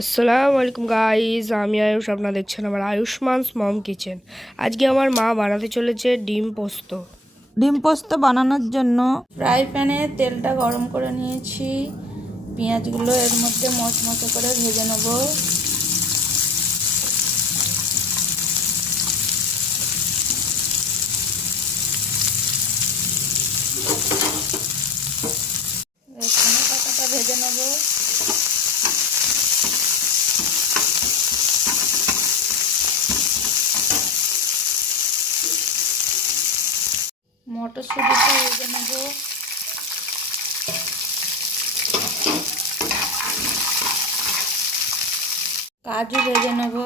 আসসালামু আলাইকুম গাইস, আমি আয়ুষ। আপনারা দেখছেন আমার আয়ুষ্মানস মম কিচেন। আজকে আমার মা বানাতে চলেছে ডিম পোস্ত। ডিম পোস্ত বানানোর জন্য ফ্রাই প্যানে তেলটা গরম করে নিয়েছি। পেঁয়াজগুলো এর মধ্যে মচমচে করে ভেজে নেব। এখানে পাতাটা ভেজে নেব। মটরশুঁটিটা ভেজে নেব। কাজু ভেজে নেব।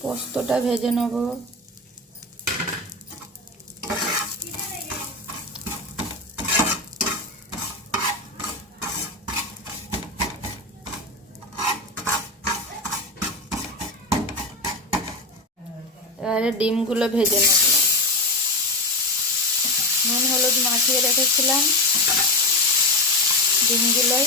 পোস্তটা ভেজে নেব। এবারে ডিমগুলো ভেজে নেব। নুন হলুদ মাখিয়ে রেখেছিলাম ডিমগুলোই।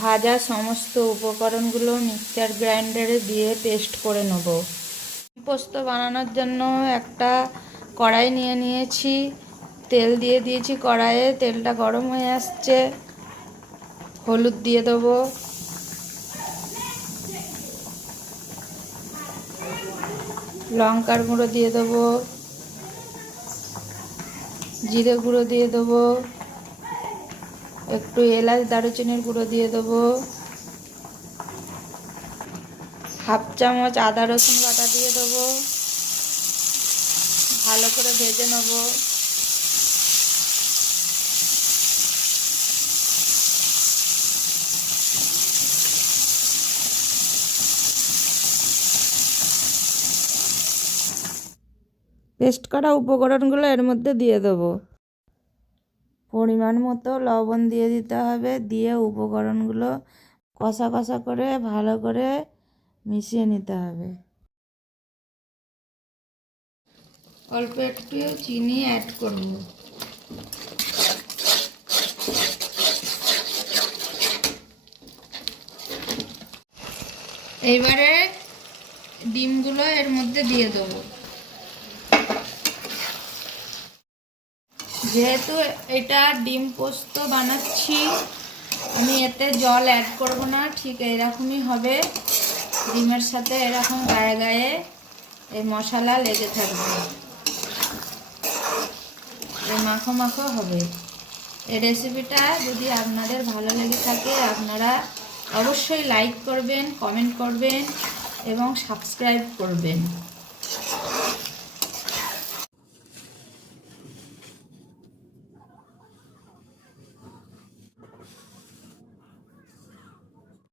ভাজা সমস্ত উপকরণগুলো মিক্সচার গ্রাইন্ডারে দিয়ে পেস্ট করে নেব। পোস্ত বানানোর জন্য একটা কড়াই নিয়ে নিয়েছি। তেল দিয়ে দিয়েছি কড়াইয়ে। তেলটা গরম হয়ে আসছে। হলুদ দিয়ে দেবো, লঙ্কার গুঁড়ো দিয়ে দেবো, জিরে গুঁড়ো দিয়ে দেবো, একটু এলাচ দারুচিনির গুঁড়ো দিয়ে দেবো, হাফ চামচ আদা রসুন বাটা দিয়ে দেবো। ভালো করে ভেজে নেব। পেস্ট করা উপকরণগুলো এর মধ্যে দিয়ে দেবো। পরিমাণ মতো লবণ দিয়ে দিতে হবে। দিয়ে উপকরণগুলো কষা কষা করে ভালো করে মিশিয়ে নিতে হবে। অল্প একটু চিনি অ্যাড করব। এইবারে ডিমগুলো এর মধ্যে দিয়ে দেবো। যেহেতু এটা ডিম পোস্ত বানাচ্ছি, আমি এতে জল অ্যাড করব না। ঠিক এরকমই হবে। ডিমের সাথে এরকম গায়ে গায়ে এই মশলা লেগে থাকবে। এই মাখো মাখো হবে। এই রেসিপিটা যদি আপনাদের ভালো লেগে থাকে, আপনারা অবশ্যই লাইক করবেন, কমেন্ট করবেন এবং সাবস্ক্রাইব করবেন।